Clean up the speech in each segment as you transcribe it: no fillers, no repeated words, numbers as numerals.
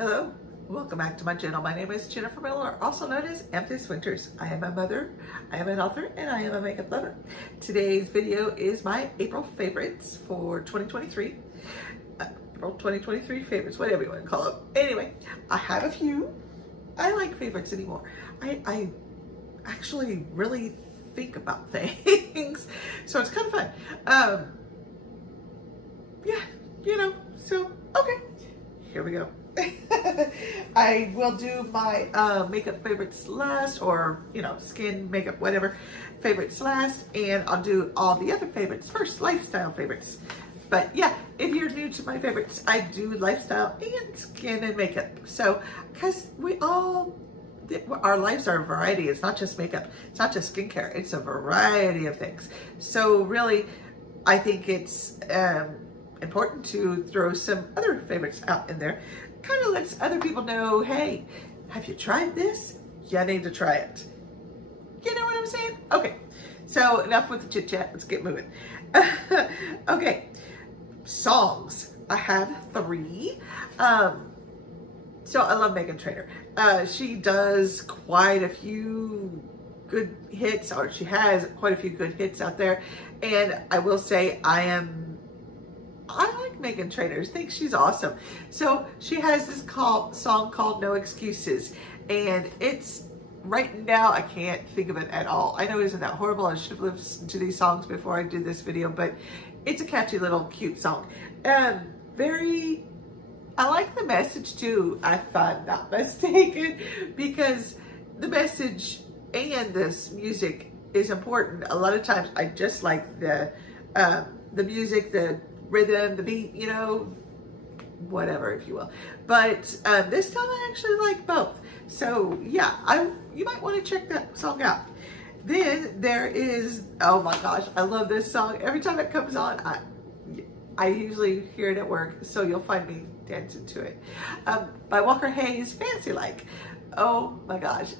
Hello, welcome back to my channel. My name is Jennifer Miller, also known as Amethyst Winters. I am a mother, I am an author, and I am a makeup lover. Today's video is my April favorites for 2023. April 2023 favorites, whatever you want to call it. Anyway, I have a few. I like favorites anymore. I actually really think about things, so it's kind of fun. Yeah, you know, so, okay, here we go. I will do my makeup favorites last, or, you know, skin, makeup, whatever, favorites last, and I'll do all the other favorites first, lifestyle favorites. But yeah, if you're new to my favorites, I do lifestyle and skin and makeup. So, because our lives are a variety. It's not just makeup, it's not just skincare, it's a variety of things. So really, I think it's important to throw some other favorites out in there. Kind of lets other people know, hey, have you tried this? You need to try it. You know what I'm saying? Okay, so enough with the chit chat, let's get moving. Okay, songs. I have 3. So I love Meghan Trainor. She does quite a few good hits, or she has quite a few good hits out there. And I will say I like Meghan Trainor. I think she's awesome. So she has this song called No Excuses. And it's, right now, I can't think of it at all. I know, isn't that horrible? I should have listened to these songs before I did this video, but it's a catchy little cute song. I like the message too, if I'm not mistaken, because the message and this music is important. A lot of times I just like the music, the rhythm, the beat, you know, whatever, if you will. But this time I actually like both. So yeah, you might want to check that song out. Then there is, oh my gosh, I love this song. Every time it comes on, I usually hear it at work, so you'll find me dancing to it. By Walker Hayes, Fancy Like. Oh my gosh,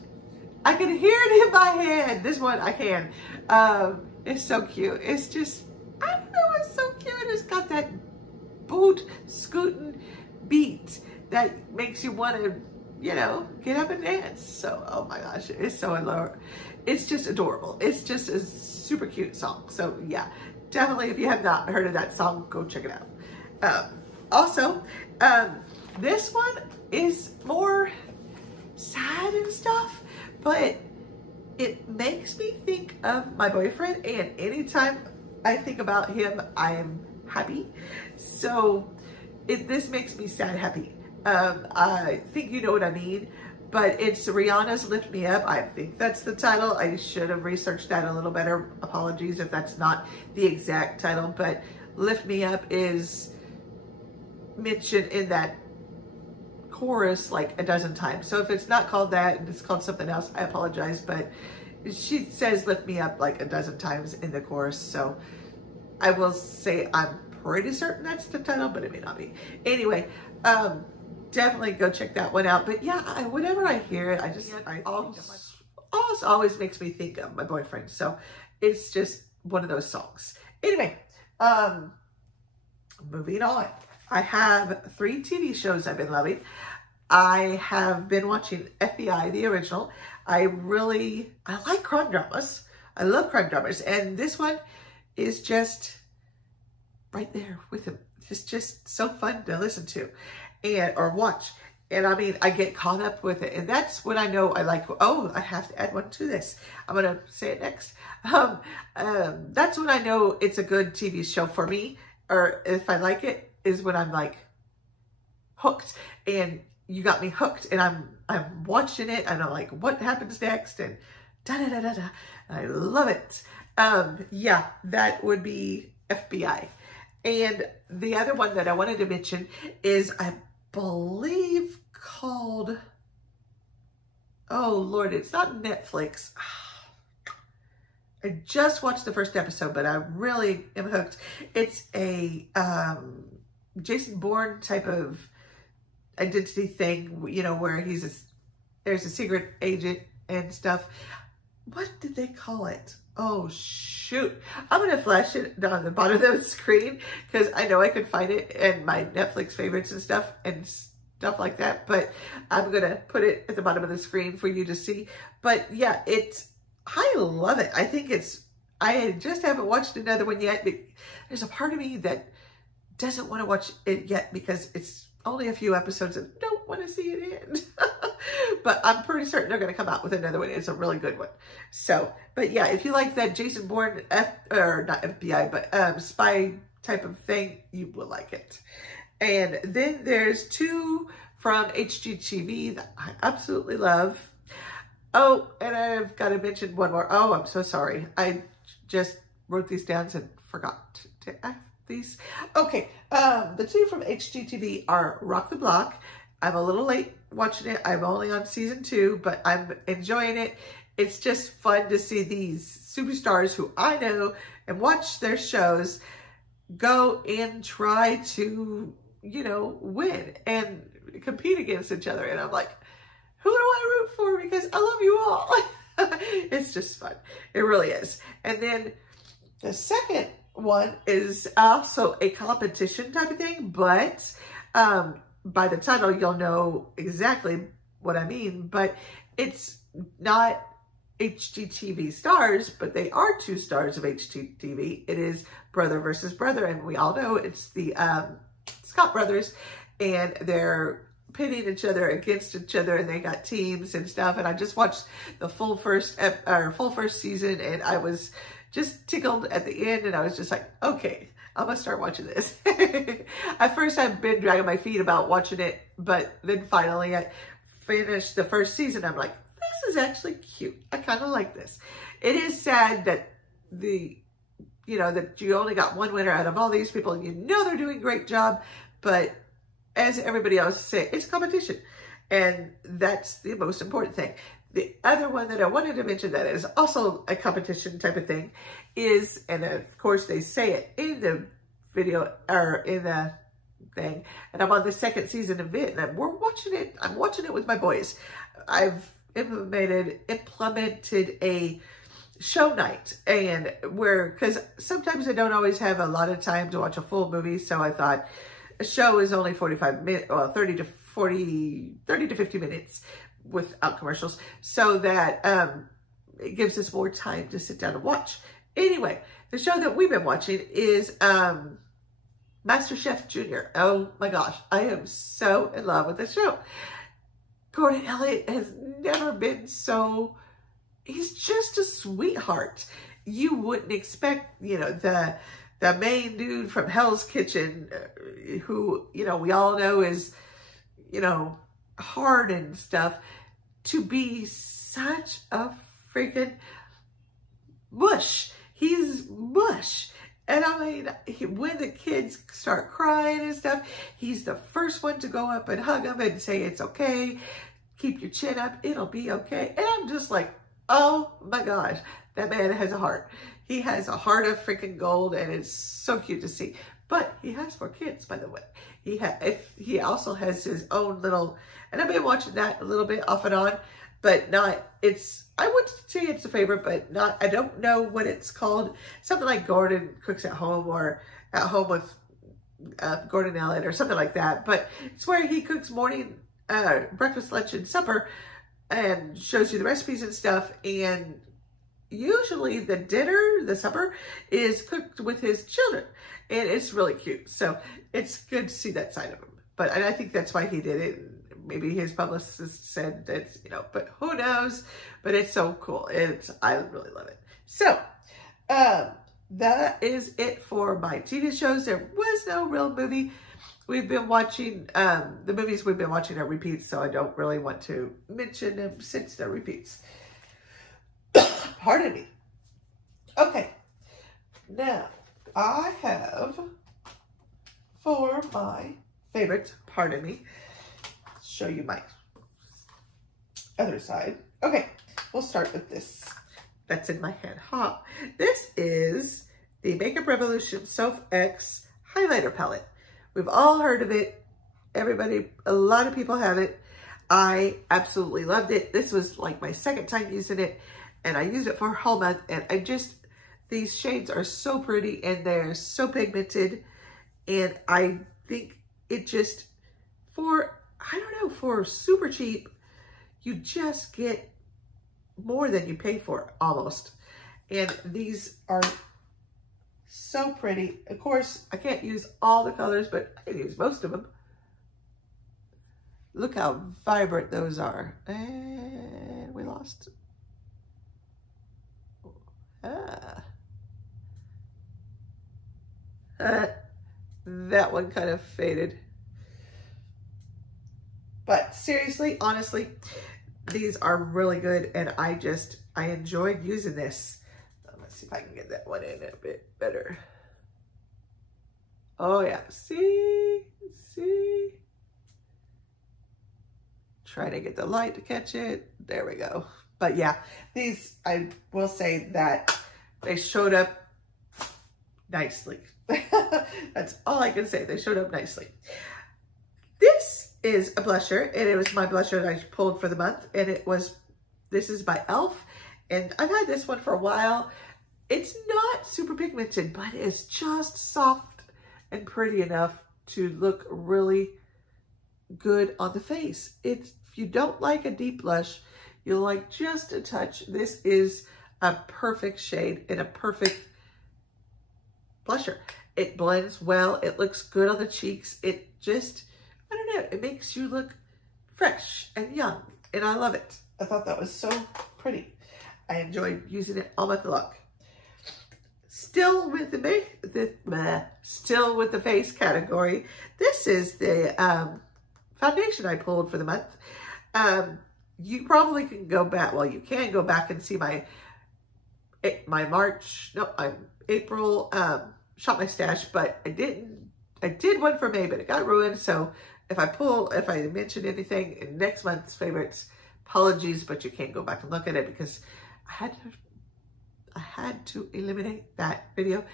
I can hear it in my head. This one I can. It's so cute. It's just, I don't know, it's so cute. It's got that boot scooting beat that makes you want to, you know, get up and dance. So, oh my gosh, it's so adorable. It's just adorable. It's just a super cute song. So yeah, definitely, if you have not heard of that song, go check it out. Also, this one is more sad and stuff, but it makes me think of my boyfriend, and anytime I think about him, I am happy. So this makes me sad happy. I think you know what I mean, but it's Rihanna's Lift Me Up. I think that's the title. I should have researched that a little better. Apologies if that's not the exact title, but Lift Me Up is mentioned in that chorus like a dozen times. So if it's not called that and it's called something else, I apologize, but she says lift me up like a dozen times in the chorus. So I will say I'm pretty certain that's the title, but it may not be. Anyway, definitely go check that one out. But yeah, whenever I hear it, I always makes me think of my boyfriend. So it's just one of those songs. Anyway, moving on. I have 3 TV shows I've been loving. I have been watching FBI, the original. I like crime dramas. I love crime dramas. And this one is just right there with him. It's just so fun to listen to or watch. And I mean, I get caught up with it. And that's when I know I like, oh, I have to add one to this. I'm going to say it next. That's when I know it's a good TV show for me, or if I like it, is when I'm like hooked, and you got me hooked, and I'm watching it, and I'm like, what happens next, and da-da-da-da-da. I love it. Yeah, that would be FBI. And the other one that I wanted to mention is, I believe, called, oh Lord, it's not Netflix. I just watched the first episode, but I really am hooked. It's a Jason Bourne type of identity thing, you know, where there's a secret agent and stuff. What did they call it? Oh shoot, I'm gonna flash it down the bottom of the screen because I know I could find it in my Netflix favorites and stuff, and stuff like that, but I'm going to put it at the bottom of the screen for you to see. But yeah, I love it. I think I just haven't watched another one yet. There's a part of me that doesn't want to watch it yet because it's only a few episodes and don't want to see it end. But I'm pretty certain they're going to come out with another one. It's a really good one. So, but yeah, if you like that Jason Bourne, or not FBI, but spy type of thing, you will like it. And then there's two from HGTV that I absolutely love. Oh, and I've got to mention one more. Oh, I'm so sorry. I just wrote these down and forgot to add these. Okay, the two from HGTV are Rock the Block. I'm a little late watching it. I'm only on season 2, but I'm enjoying it. It's just fun to see these superstars who I know and watch their shows go and try to, you know, win and compete against each other. And I'm like, who do I root for? Because I love you all. It's just fun. It really is. And then the second one is also a competition type of thing, but by the title, you'll know exactly what I mean. But it's not HGTV stars, but they are 2 stars of HGTV. It is Brother versus Brother, and we all know it's the Scott brothers, and they're pitting each other against each other, and they got teams and stuff. And I just watched the full first season, and I was just tickled at the end, and I was just like, okay, I'm gonna start watching this. At first, I've been dragging my feet about watching it, but then finally I finished the first season. I'm like, this is actually cute. I kind of like this. It is sad that that you only got one winner out of all these people, and you know they're doing a great job, but as everybody else say, it's competition, and that's the most important thing. The other one that I wanted to mention that is also a competition type of thing is, and of course they say it in the video or in the thing, and I'm on the 2nd season of it, and I'm watching it with my boys. I've implemented a show night, and because sometimes I don't always have a lot of time to watch a full movie, so I thought a show is only 45 minutes, well, 30 to 50 minutes without commercials, so that it gives us more time to sit down and watch. Anyway, the show that we've been watching is MasterChef Junior. Oh my gosh, I am so in love with this show. Gordon Elliott has never been so, he's just a sweetheart. You wouldn't expect, the main dude from Hell's Kitchen, who, we all know is, hard and stuff, to be such a freaking mush. He's mush. And I mean, when the kids start crying and stuff, he's the first one to go up and hug them and say, it's okay. Keep your chin up. It'll be okay. And I'm just like, oh my gosh, that man has a heart. He has a heart of freaking gold, and it's so cute to see. But he has 4 kids, by the way. He also has his own little, and I've been watching that a little bit off and on, but not, I would say it's a favorite, but not, I don't know what it's called. Something like Gordon Cooks at Home, or At Home with Gordon Elliott, or something like that. But it's where he cooks morning, breakfast, lunch, and supper, and shows you the recipes and stuff. And usually the supper is cooked with his children, and it's really cute. So it's good to see that side of him. But I think that's why he did it. Maybe his publicist said that, but who knows? But it's so cool. I really love it. So that is it for my TV shows. There was no real movie. We've been watching, the movies we've been watching are repeats, so I don't really want to mention them since they're repeats. Pardon me. Okay. Now, I have, for my favorite, pardon me, show you my other side. Okay, we'll start with this. That's in my hand. This is the Makeup Revolution Soph X Highlighter Palette. We've all heard of it. A lot of people have it. I absolutely loved it. This was like my 2nd time using it, and I used it for a whole month, and these shades are so pretty, and they're so pigmented, and I think it just, I for super cheap, you just get more than you pay for, almost. And these are so pretty. Of course, I can't use all the colors, but I can use most of them. Look how vibrant those are. And we lost. That one kind of faded. But seriously, honestly, these are really good, and I enjoyed using this. Let's see if I can get that one in a bit better. Oh yeah, see? Trying to get the light to catch it. There we go. But yeah, these, I will say that they showed up nicely. That's all I can say. They showed up nicely. This is a blusher, and it was my blusher that I pulled for the month, and this is by e.l.f. And I've had this one for a while. It's not super pigmented, but it's just soft and pretty enough to look really good on the face. If you don't like a deep blush, you'll like just a touch. This is a perfect shade and a perfect blusher. It blends well. It looks good on the cheeks. It just, I don't know, it makes you look fresh and young, and I love it. I thought that was so pretty. I enjoyed using it all month long. Still with the face category, this is the foundation I pulled for the month. You probably can go back, well, you can go back and see my April Shop My Stash, but I did one for May, but it got ruined. So if I mention anything in next month's favorites, apologies, but you can't go back and look at it because I had to eliminate that video.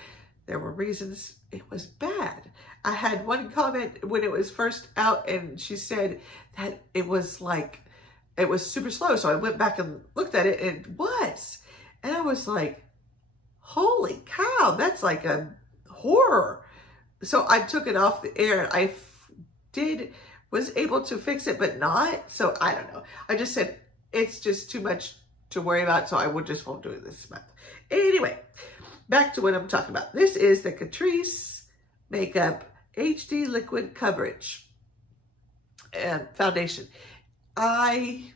There were reasons. It was bad. I had one comment when it was first out, and she said that it was super slow. So I went back and looked at it, and it was. And I was like, holy cow, that's like a horror. So I took it off the air, and I was able to fix it, but not. So I don't know. I just said, it's just too much to worry about, so I just won't do it this month. Anyway, back to what I'm talking about. This is the Catrice Makeup HD Liquid Coverage and Foundation. I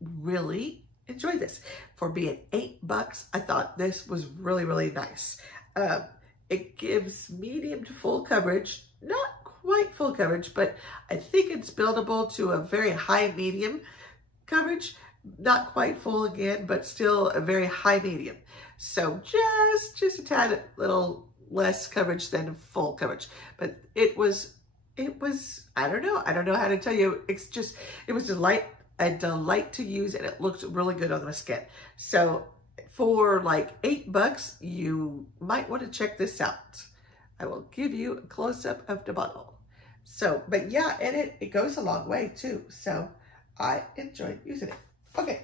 really enjoyed this. For being $8, I thought this was really, really nice. It gives medium to full coverage, not quite full coverage, but I think it's buildable to a very high medium coverage. Not quite full again, but still a very high medium. So just a tad little less coverage than full coverage. But it was, I don't know how to tell you. It was a delight to use, and it looked really good on the skin. So for like $8, you might want to check this out. I will give you a close-up of the bottle. So, but yeah, and it goes a long way too. So I enjoyed using it. Okay,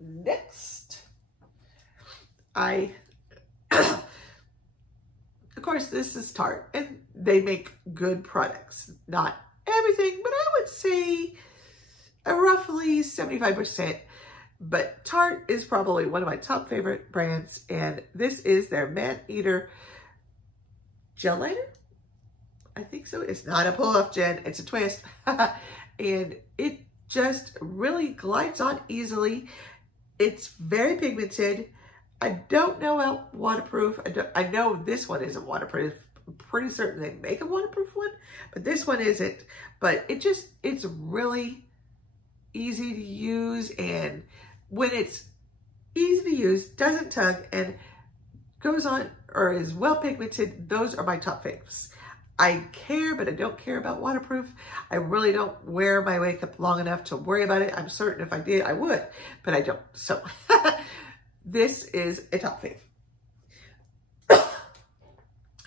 next, of course, this is Tarte, and they make good products. Not everything, but I would say roughly 75%. But Tarte is probably one of my top favorite brands, and this is their Man Eater Gel Liner. I think so. It's not a pull-off gen, it's a twist. And it just really glides on easily. It's very pigmented. I don't know how waterproof. I know this one isn't waterproof. I'm pretty certain they make a waterproof one, but this one isn't. But it's really easy to use, and when it's easy to use, doesn't tug, and goes on or is well pigmented, those are my top favorites. I care, but I don't care about waterproof. I really don't wear my makeup long enough to worry about it. I'm certain if I did, I would, but I don't. So this is a top fave.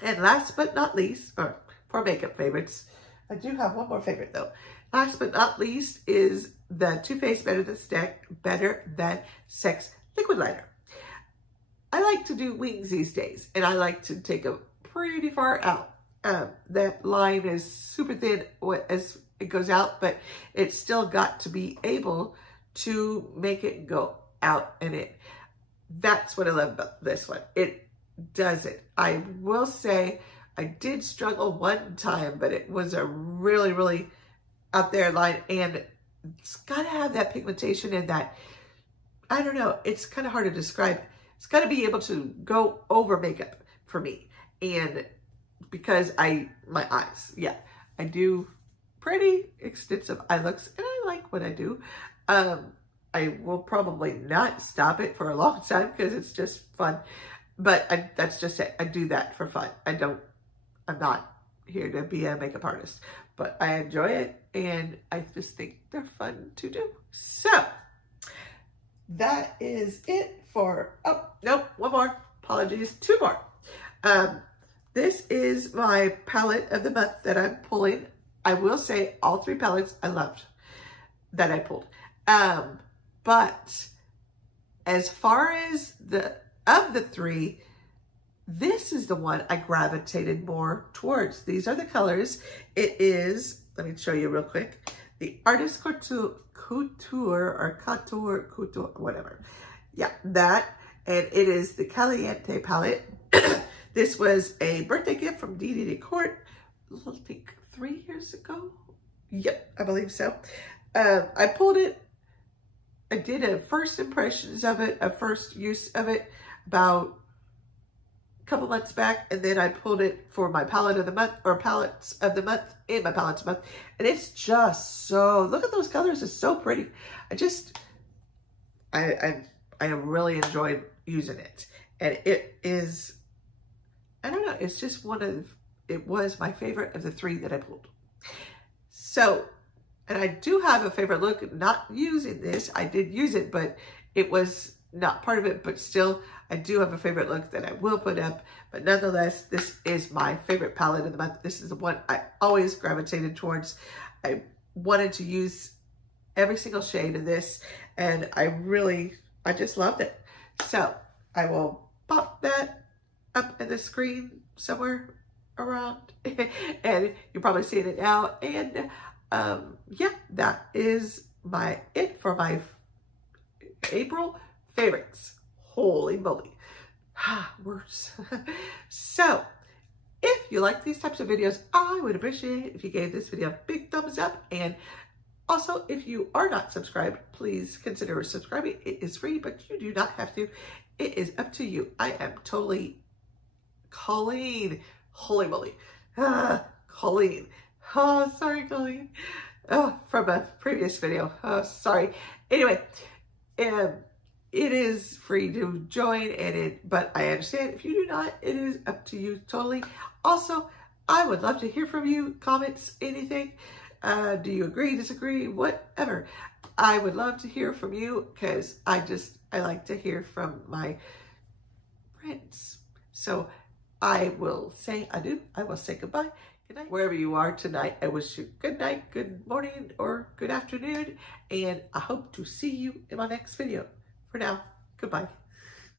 And last but not least, or for makeup favorites, I do have one more favorite though. Last but not least is the Too Faced Better Than Sex Liquid Liner. I like to do wings these days, and I like to take them pretty far out. That line is super thin, as it goes out, but it's still got to be able to make it go out. And that's what I love about this one. It does it. I will say I did struggle one time, but it was a really, really out there line, and it's got to have that pigmentation and that, I don't know, it's kind of hard to describe. It's got to be able to go over makeup for me. And because my eyes, yeah, I do pretty extensive eye looks, and I like what I do. I will probably not stop it for a long time because it's just fun. But that's just it. I do that for fun. I'm not here to be a makeup artist, but I enjoy it, and I just think they're fun to do. So that is it for, oh, nope, one more. Apologies, two more. This is my palette of the month that I'm pulling. I will say all three palettes I loved that I pulled. But as far as of the three, this is the one I gravitated more towards. These are the colors. It is, let me show you real quick, the Artist Couture, whatever. Yeah, that. And it is the Caliente palette. This was a birthday gift from DD Decor, I think 3 years ago. Yep, I believe so. I pulled it. I did a first impressions of it, a first use of it about a couple months back, and then I pulled it for my palette of the month, or palettes of the month, in my palettes of the month, and it's just so, look at those colors, it's so pretty. I really enjoyed using it, and it is, I don't know, it's just it was my favorite of the three that I pulled. So, and I do have a favorite look, not using this. I did use it, but it was not part of it. But still, I do have a favorite look that I will put up. But nonetheless, this is my favorite palette of the month. This is the one I always gravitated towards. I wanted to use every single shade of this, and I just loved it. So I will pop that up in the screen somewhere around, and you're probably seeing it now. And yeah, that is it for my April favorites. Holy moly. Words. So, if you like these types of videos, I would appreciate it if you gave this video a big thumbs up. And also, if you are not subscribed, please consider subscribing. It is free, but you do not have to. It is up to you. I am totally Colleen. Holy moly. Colleen. Oh, sorry, Colleen. Oh, from a previous video. Oh, sorry. Anyway, it is free to join, but I understand if you do not, it is up to you totally. Also, I would love to hear from you. Comments, anything. Do you agree, disagree, whatever. I would love to hear from you because I like to hear from my friends. So I will say adieu. I will say goodbye. Good night. Wherever you are tonight, I wish you good night, good morning, or good afternoon, and I hope to see you in my next video. For now, goodbye.